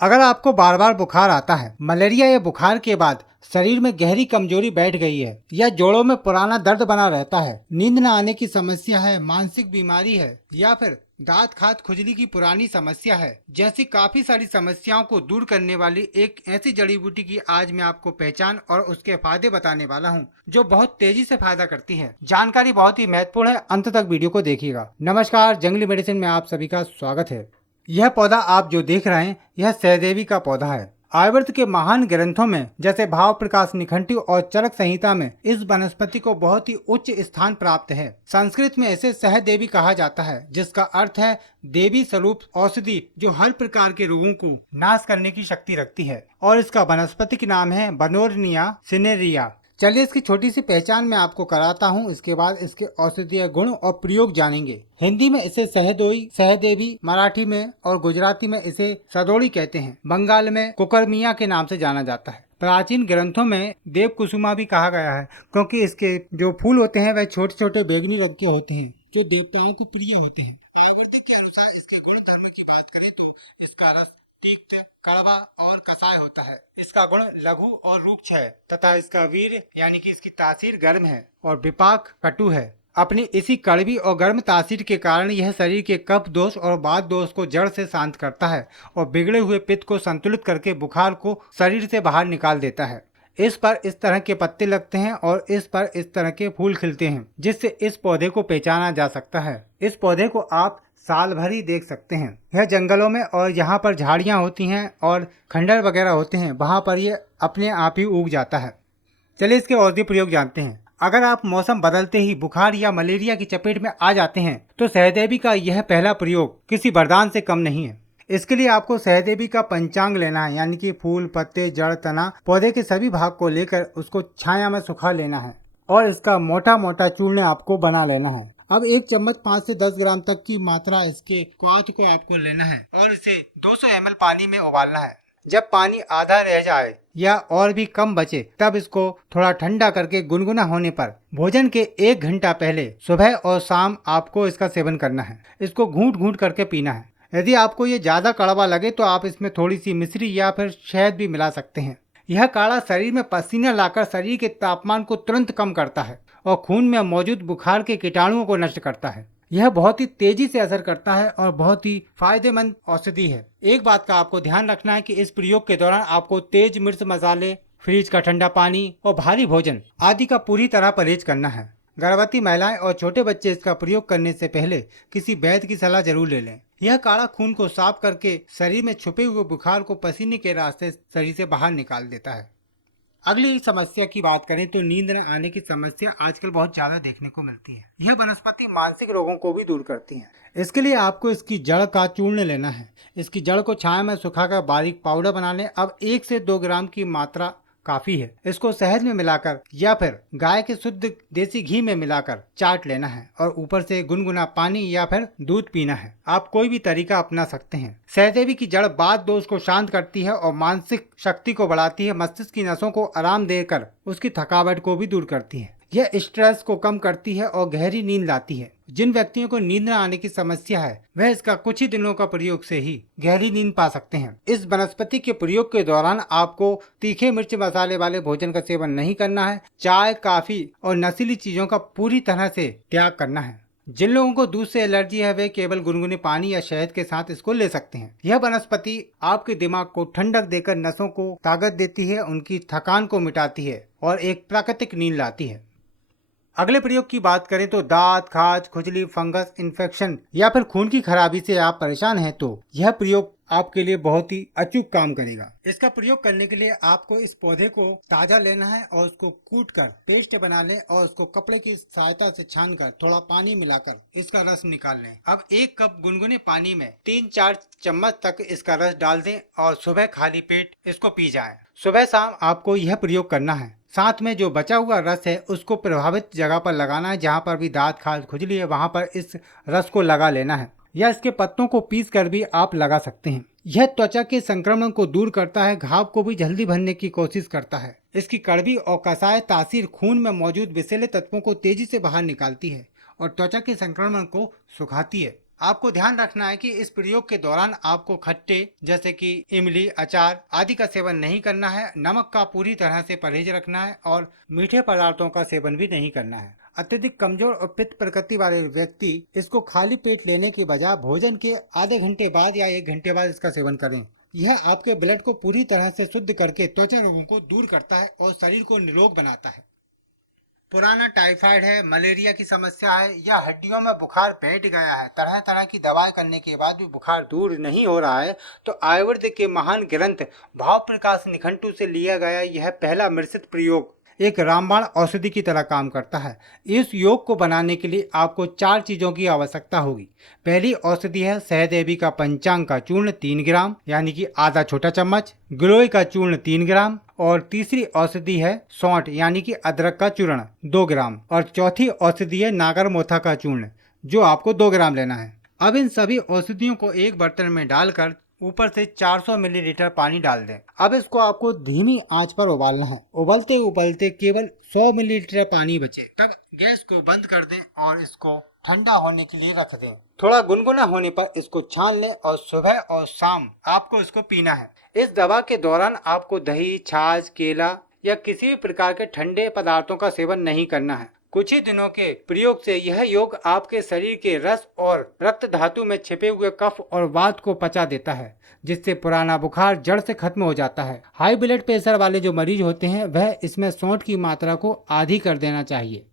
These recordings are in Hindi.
अगर आपको बार बार बुखार आता है, मलेरिया या बुखार के बाद शरीर में गहरी कमजोरी बैठ गई है या जोड़ों में पुराना दर्द बना रहता है, नींद न आने की समस्या है, मानसिक बीमारी है या फिर दांत खाज खुजली की पुरानी समस्या है, जैसी काफी सारी समस्याओं को दूर करने वाली एक ऐसी जड़ी बूटी की आज मैं आपको पहचान और उसके फायदे बताने वाला हूं, जो बहुत तेजी से फायदा करती है। जानकारी बहुत ही महत्वपूर्ण है, अंत तक वीडियो को देखिएगा। नमस्कार, जंगली मेडिसिन में आप सभी का स्वागत है। यह पौधा आप जो देख रहे हैं, यह सहदेवी का पौधा है। आयुर्वेद के महान ग्रंथों में जैसे भाव प्रकाश निघंटु और चरक संहिता में इस वनस्पति को बहुत ही उच्च स्थान प्राप्त है। संस्कृत में इसे सहदेवी कहा जाता है, जिसका अर्थ है देवी स्वरूप औषधि, जो हर प्रकार के रोगों को नाश करने की शक्ति रखती है। और इसका वनस्पतिक नाम है बनोरनिया सिनेरिया। चलिए इसकी छोटी सी पहचान मैं आपको कराता हूँ, इसके बाद इसके औषधीय गुण और प्रयोग जानेंगे। हिंदी में इसे सहदोई, सहदेवी, मराठी में और गुजराती में इसे सदोड़ी कहते हैं। बंगाल में कुकरमिया के नाम से जाना जाता है। प्राचीन ग्रंथों में देव कुसुमा भी कहा गया है, क्योंकि इसके जो फूल होते हैं वह छोटे छोटे बैगनी रंग के होते हैं, जो देवताओं को प्रिय होते हैं। आयुर्वेद के अनुसार इसके गुण धर्म की बात करें तो इसका रस तीक्त, कड़वा और कसाय होता है। इसका गुण लघु और रुक्ष है तथा इसका वीर यानी कि इसकी तासीर गर्म है और विपाक कटु है। अपनी इसी कड़वी और गर्म तासीर के कारण यह शरीर के कफ दोष और वात दोष को जड़ से शांत करता है और बिगड़े हुए पित्त को संतुलित करके बुखार को शरीर से बाहर निकाल देता है। इस पर इस तरह के पत्ते लगते हैं और इस पर इस तरह के फूल खिलते हैं, जिससे इस पौधे को पहचाना जा सकता है। इस पौधे को आप साल भर ही देख सकते हैं। यह जंगलों में और जहाँ पर झाड़ियाँ होती हैं और खंडर वगैरह होते हैं, वहाँ पर यह अपने आप ही उग जाता है। चलिए इसके औषधीय प्रयोग जानते हैं। अगर आप मौसम बदलते ही बुखार या मलेरिया की चपेट में आ जाते हैं, तो सहदेवी का यह पहला प्रयोग किसी वरदान से कम नहीं है। इसके लिए आपको सहदेवी का पंचांग लेना है, यानी कि फूल, पत्ते, जड़, तना, पौधे के सभी भाग को लेकर उसको छाया में सुखा लेना है और इसका मोटा मोटा चूर्ण आपको बना लेना है। अब एक चम्मच 5 से 10 ग्राम तक की मात्रा इसके क्वाथ को आपको लेना है और इसे 200 ml पानी में उबालना है। जब पानी आधा रह जाए या और भी कम बचे, तब इसको थोड़ा ठंडा करके गुनगुना होने पर भोजन के 1 घंटा पहले सुबह और शाम आपको इसका सेवन करना है। इसको घूंट घूंट करके पीना है। यदि आपको ये ज्यादा कड़वा लगे तो आप इसमें थोड़ी सी मिश्री या फिर शहद भी मिला सकते हैं। यह काढ़ा शरीर में पसीना लाकर शरीर के तापमान को तुरंत कम करता है और खून में मौजूद बुखार के कीटाणुओं को नष्ट करता है। यह बहुत ही तेजी से असर करता है और बहुत ही फायदेमंद औषधि है। एक बात का आपको ध्यान रखना है कि इस प्रयोग के दौरान आपको तेज मिर्च मसाले, फ्रिज का ठंडा पानी और भारी भोजन आदि का पूरी तरह परहेज करना है। गर्भवती महिलाएं और छोटे बच्चे इसका प्रयोग करने से पहले किसी वैद्य की सलाह जरूर ले लें। यह काढ़ा खून को साफ करके शरीर में छुपे हुए बुखार को पसीने के रास्ते शरीर से बाहर निकाल देता है। अगली समस्या की बात करें तो नींद न आने की समस्या आजकल बहुत ज्यादा देखने को मिलती है। यह वनस्पति मानसिक रोगों को भी दूर करती है। इसके लिए आपको इसकी जड़ का चूर्ण लेना है। इसकी जड़ को छाया में सुखाकर बारीक पाउडर बना लें। अब 1 से 2 ग्राम की मात्रा काफी है। इसको शहद में मिलाकर या फिर गाय के शुद्ध देसी घी में मिलाकर चाट लेना है और ऊपर से गुनगुना पानी या फिर दूध पीना है। आप कोई भी तरीका अपना सकते हैं। सहदेवी की जड़ वात दोष को शांत करती है और मानसिक शक्ति को बढ़ाती है। मस्तिष्क की नसों को आराम देकर उसकी थकावट को भी दूर करती है। यह स्ट्रेस को कम करती है और गहरी नींद लाती है। जिन व्यक्तियों को नींद न आने की समस्या है, वह इसका कुछ ही दिनों का प्रयोग से ही गहरी नींद पा सकते हैं। इस वनस्पति के प्रयोग के दौरान आपको तीखे मिर्च मसाले वाले भोजन का सेवन नहीं करना है। चाय, कॉफी और नशीली चीजों का पूरी तरह से त्याग करना है। जिन लोगों को दूध से एलर्जी है, वे केवल गुनगुने पानी या शहद के साथ इसको ले सकते हैं। यह वनस्पति आपके दिमाग को ठंडक देकर नसों को ताकत देती है, उनकी थकान को मिटाती है और एक प्राकृतिक नींद लाती है। अगले प्रयोग की बात करें तो दांत खाज, खुजली, फंगस इन्फेक्शन या फिर खून की खराबी से आप परेशान हैं, तो यह प्रयोग आपके लिए बहुत ही अचूक काम करेगा। इसका प्रयोग करने के लिए आपको इस पौधे को ताजा लेना है और उसको कूट कर पेस्ट बना लें और उसको कपड़े की सहायता से छानकर थोड़ा पानी मिलाकर इसका रस निकाल लें। अब 1 कप गुनगुने पानी में 3-4 चम्मच तक इसका रस डाल दें और सुबह खाली पेट इसको पी जाएं। सुबह शाम आपको यह प्रयोग करना है। साथ में जो बचा हुआ रस है उसको प्रभावित जगह पर लगाना है। जहाँ पर भी दांत खाज खुजली है, वहाँ पर इस रस को लगा लेना है या इसके पत्तों को पीस कर भी आप लगा सकते हैं। यह त्वचा के संक्रमण को दूर करता है, घाव को भी जल्दी भरने की कोशिश करता है। इसकी कड़वी और कसाय तासीर खून में मौजूद विषैले तत्वों को तेजी से बाहर निकालती है और त्वचा के संक्रमण को सुखाती है। आपको ध्यान रखना है कि इस प्रयोग के दौरान आपको खट्टे जैसे कि इमली, अचार आदि का सेवन नहीं करना है, नमक का पूरी तरह से परहेज रखना है और मीठे पदार्थों का सेवन भी नहीं करना है। अत्यधिक कमजोर और पित्त प्रकृति वाले व्यक्ति इसको खाली पेट लेने के बजाय भोजन के आधे घंटे बाद या 1 घंटे बाद इसका सेवन करें। यह आपके ब्लड को पूरी तरह से शुद्ध करके त्वचा रोगों को दूर करता है और शरीर को निरोग बनाता है। पुराना टाइफाइड है, मलेरिया की समस्या है या हड्डियों में बुखार बैठ गया है, तरह तरह की दवाएं करने के बाद भी बुखार दूर नहीं हो रहा है, तो आयुर्वेद के महान ग्रंथ भाव प्रकाश निघंटु से लिया गया यह पहला मिश्रित प्रयोग एक रामबाण औषधि की तरह काम करता है। इस योग को बनाने के लिए आपको 4 चीजों की आवश्यकता होगी। पहली औषधि है सहदेवी का पंचांग का चूर्ण 3 ग्राम यानी कि आधा छोटा चम्मच, गिलोय का चूर्ण 3 ग्राम और तीसरी औषधि है सौंठ यानी कि अदरक का चूर्ण 2 ग्राम और चौथी औषधि है नागर मोथा का चूर्ण जो आपको 2 ग्राम लेना है। अब इन सभी औषधियों को एक बर्तन में डालकर ऊपर से 400 मिलीलीटर पानी डाल दें। अब इसको आपको धीमी आंच पर उबालना है। उबलते उबलते केवल 100 मिलीलीटर पानी बचे तब गैस को बंद कर दें और इसको ठंडा होने के लिए रख दें। थोड़ा गुनगुना होने पर इसको छान लें और सुबह और शाम आपको इसको पीना है। इस दवा के दौरान आपको दही, छाछ, केला या किसी भी प्रकार के ठंडे पदार्थों का सेवन नहीं करना है। कुछ ही दिनों के प्रयोग से यह योग आपके शरीर के रस और रक्त धातु में छिपे हुए कफ और वात को पचा देता है, जिससे पुराना बुखार जड़ से खत्म हो जाता है। हाई ब्लड प्रेशर वाले जो मरीज होते हैं वह इसमें सौंठ की मात्रा को आधी कर देना चाहिए।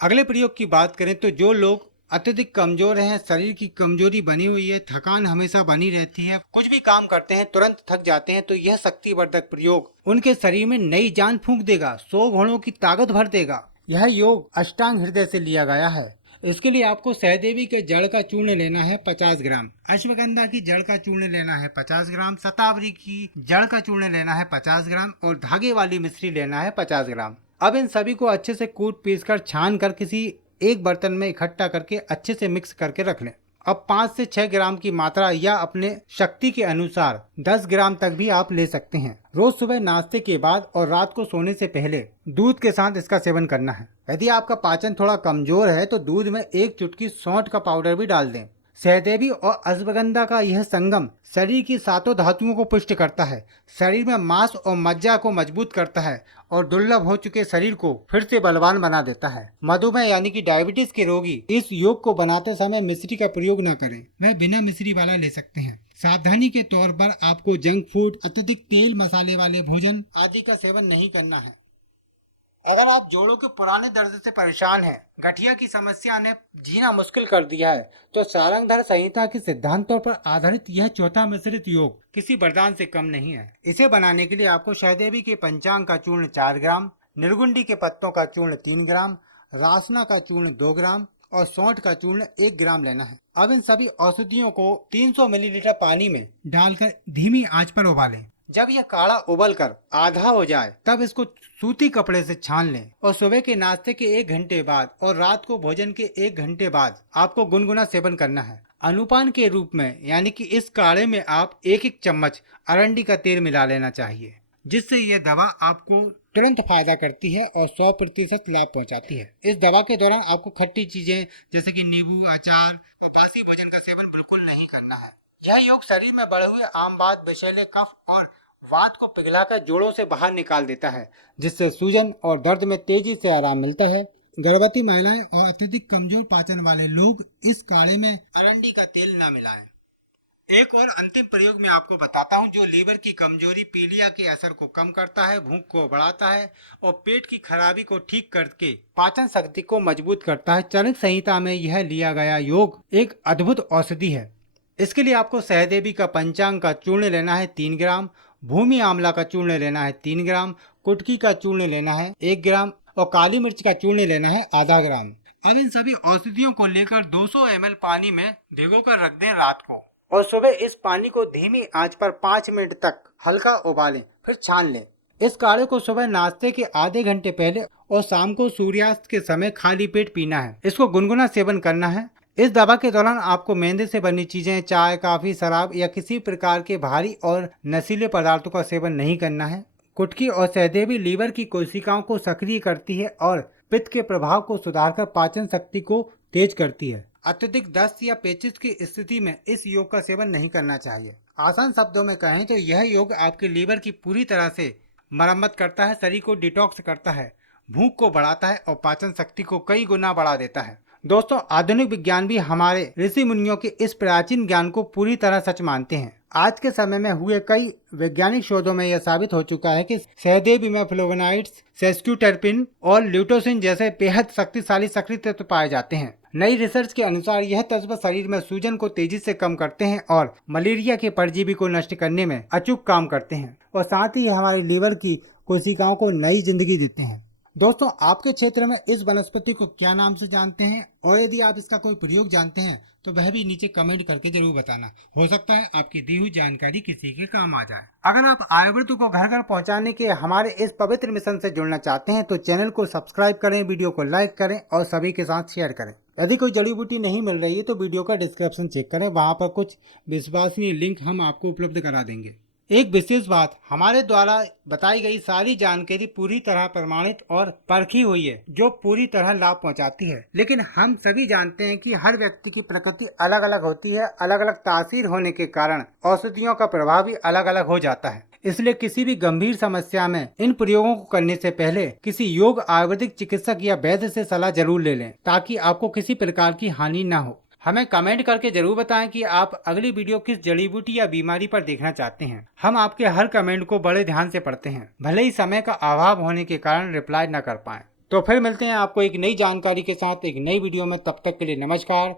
अगले प्रयोग की बात करें तो जो लोग अत्यधिक कमजोर हैं, शरीर की कमजोरी बनी हुई है, थकान हमेशा बनी रहती है, कुछ भी काम करते हैं तुरंत थक जाते हैं, तो यह शक्तिवर्धक प्रयोग उनके शरीर में नई जान फूंक देगा, 100 घोड़ों की ताकत भर देगा। यह योग अष्टांग हृदय से लिया गया है। इसके लिए आपको सहदेवी के जड़ का चूर्ण लेना है 50 ग्राम, अश्वगंधा की जड़ का चूर्ण लेना है 50 ग्राम, शतावरी की जड़ का चूर्ण लेना है 50 ग्राम और धागे वाली मिश्री लेना है 50 ग्राम। अब इन सभी को अच्छे से कूट पीस कर छान कर किसी एक बर्तन में इकट्ठा करके अच्छे से मिक्स करके रख लें। अब 5 से 6 ग्राम की मात्रा या अपने शक्ति के अनुसार 10 ग्राम तक भी आप ले सकते हैं। रोज सुबह नाश्ते के बाद और रात को सोने से पहले दूध के साथ इसका सेवन करना है। यदि आपका पाचन थोड़ा कमजोर है तो दूध में 1 चुटकी सौंठ का पाउडर भी डाल दें। सहदेवी और अश्वगंधा का यह संगम शरीर की 7 धातुओं को पुष्ट करता है, शरीर में मांस और मज्जा को मजबूत करता है और दुर्लभ हो चुके शरीर को फिर से बलवान बना देता है। मधुमेह यानी कि डायबिटीज के रोगी इस योग को बनाते समय मिश्री का प्रयोग न करें, वह बिना मिश्री वाला ले सकते हैं। सावधानी के तौर पर आपको जंक फूड, अत्यधिक तेल मसाले वाले भोजन आदि का सेवन नहीं करना है। अगर आप जोड़ों के पुराने दर्द से परेशान हैं, गठिया की समस्या ने जीना मुश्किल कर दिया है, तो सारंगधर संहिता के सिद्धांतों पर आधारित यह चौथा मिश्रित योग किसी वरदान से कम नहीं है। इसे बनाने के लिए आपको सहदेवी के पंचांग का चूर्ण 4 ग्राम, निर्गुंडी के पत्तों का चूर्ण 3 ग्राम, रासना का चूर्ण 2 ग्राम और सौंठ का चूर्ण 1 ग्राम लेना है। अब इन सभी औषधियों को 300 मिलीलीटर पानी में डालकर धीमी आंच पर उबालें। जब यह काढ़ा उबल कर आधा हो जाए तब इसको सूती कपड़े से छान लें और सुबह के नाश्ते के 1 घंटे बाद और रात को भोजन के 1 घंटे बाद आपको गुनगुना सेवन करना है। अनुपान के रूप में यानी कि इस काढ़े में आप 1-1 चम्मच अरंडी का तेल मिला लेना चाहिए, जिससे यह दवा आपको तुरंत फायदा करती है और 100% लाभ पहुंचाती है। इस दवा के दौरान आपको खट्टी चीजें जैसे कि नींबू, अचार और बासी भोजन का सेवन बिल्कुल नहीं करना है। यह योग शरीर में बढ़े हुए आमवात, विषैले कफ और वात को पिघलाकर जोड़ों से बाहर निकाल देता है, जिससे सूजन और दर्द में तेजी से आराम मिलता है। गर्भवती महिलाएं और अत्यधिक कमजोर पाचन वाले लोग इस काढ़े में अरंडी का तेल न मिलाएं। एक और अंतिम प्रयोग मैं आपको बताता हूं जो लीवर की कमजोरी, पीलिया के असर को कम करता है, भूख को बढ़ाता है और पेट की खराबी को ठीक करके पाचन शक्ति को मजबूत करता है। चरक संहिता में यह लिया गया योग एक अद्भुत औषधि है। इसके लिए आपको सहदेवी का पंचांग का चूर्ण लेना है 3 ग्राम, भूमि आंवला का चूर्ण लेना है 3 ग्राम, कुटकी का चूर्ण लेना है 1 ग्राम और काली मिर्च का चूर्ण लेना है आधा ग्राम। अब इन सभी औषधियों को लेकर 200 ml पानी में भिगोकर रख दें रात को और सुबह इस पानी को धीमी आंच पर 5 मिनट तक हल्का उबालें, फिर छान लें। इस काढ़े को सुबह नाश्ते के आधे घंटे पहले और शाम को सूर्यास्त के समय खाली पेट पीना है। इसको गुनगुना सेवन करना है। इस दवा के दौरान आपको मैदे से बनी चीजें, चाय, कॉफी, शराब या किसी प्रकार के भारी और नशीले पदार्थों का सेवन नहीं करना है। कुटकी और सहदेवी लीवर की कोशिकाओं को सक्रिय करती है और पित्त के प्रभाव को सुधारकर पाचन शक्ति को तेज करती है। अत्यधिक दस्त या पेचिश की स्थिति में इस योग का सेवन नहीं करना चाहिए। आसान शब्दों में कहें तो यह योग आपके लीवर की पूरी तरह से मरम्मत करता है, शरीर को डिटॉक्स करता है, भूख को बढ़ाता है और पाचन शक्ति को कई गुना बढ़ा देता है। दोस्तों, आधुनिक विज्ञान भी हमारे ऋषि मुनियों के इस प्राचीन ज्ञान को पूरी तरह सच मानते हैं। आज के समय में हुए कई वैज्ञानिक शोधों में यह साबित हो चुका है कि सहदेव में फ्लोवेनाइड्स, सेस्क्यूटेर्पिन और ल्यूटोसिन जैसे बेहद शक्तिशाली सक्रिय तत्व पाए जाते हैं। नई रिसर्च के अनुसार यह तत्व शरीर में सूजन को तेजी से कम करते हैं और मलेरिया के परजीवी को नष्ट करने में अचूक काम करते हैं और साथ ही हमारे लीवर की कोशिकाओं को नई जिंदगी देते हैं। दोस्तों, आपके क्षेत्र में इस वनस्पति को क्या नाम से जानते हैं और यदि आप इसका कोई प्रयोग जानते हैं तो वह भी नीचे कमेंट करके जरूर बताना। हो सकता है आपकी दी हुई जानकारी किसी के काम आ जाए। अगर आप आयुर्वेद को घर घर पहुंचाने के हमारे इस पवित्र मिशन से जुड़ना चाहते हैं तो चैनल को सब्सक्राइब करें, वीडियो को लाइक करें और सभी के साथ शेयर करें। यदि कोई जड़ी बूटी नहीं मिल रही है तो वीडियो का डिस्क्रिप्शन चेक करें, वहां पर कुछ विश्वसनीय लिंक हम आपको उपलब्ध करा देंगे। एक विशेष बात, हमारे द्वारा बताई गई सारी जानकारी पूरी तरह प्रमाणित और परखी हुई है, जो पूरी तरह लाभ पहुंचाती है। लेकिन हम सभी जानते हैं कि हर व्यक्ति की प्रकृति अलग अलग होती है। अलग अलग तासीर होने के कारण औषधियों का प्रभाव भी अलग अलग हो जाता है। इसलिए किसी भी गंभीर समस्या में इन प्रयोगों को करने से पहले किसी योग आयुर्वेदिक चिकित्सक या वैद्य से सलाह जरूर ले लें, ताकि आपको किसी प्रकार की हानि न हो। हमें कमेंट करके जरूर बताएं कि आप अगली वीडियो किस जड़ी बूटी या बीमारी पर देखना चाहते हैं। हम आपके हर कमेंट को बड़े ध्यान से पढ़ते हैं, भले ही समय का अभाव होने के कारण रिप्लाई न कर पाएं। तो फिर मिलते हैं आपको एक नई जानकारी के साथ एक नई वीडियो में। तब तक के लिए नमस्कार।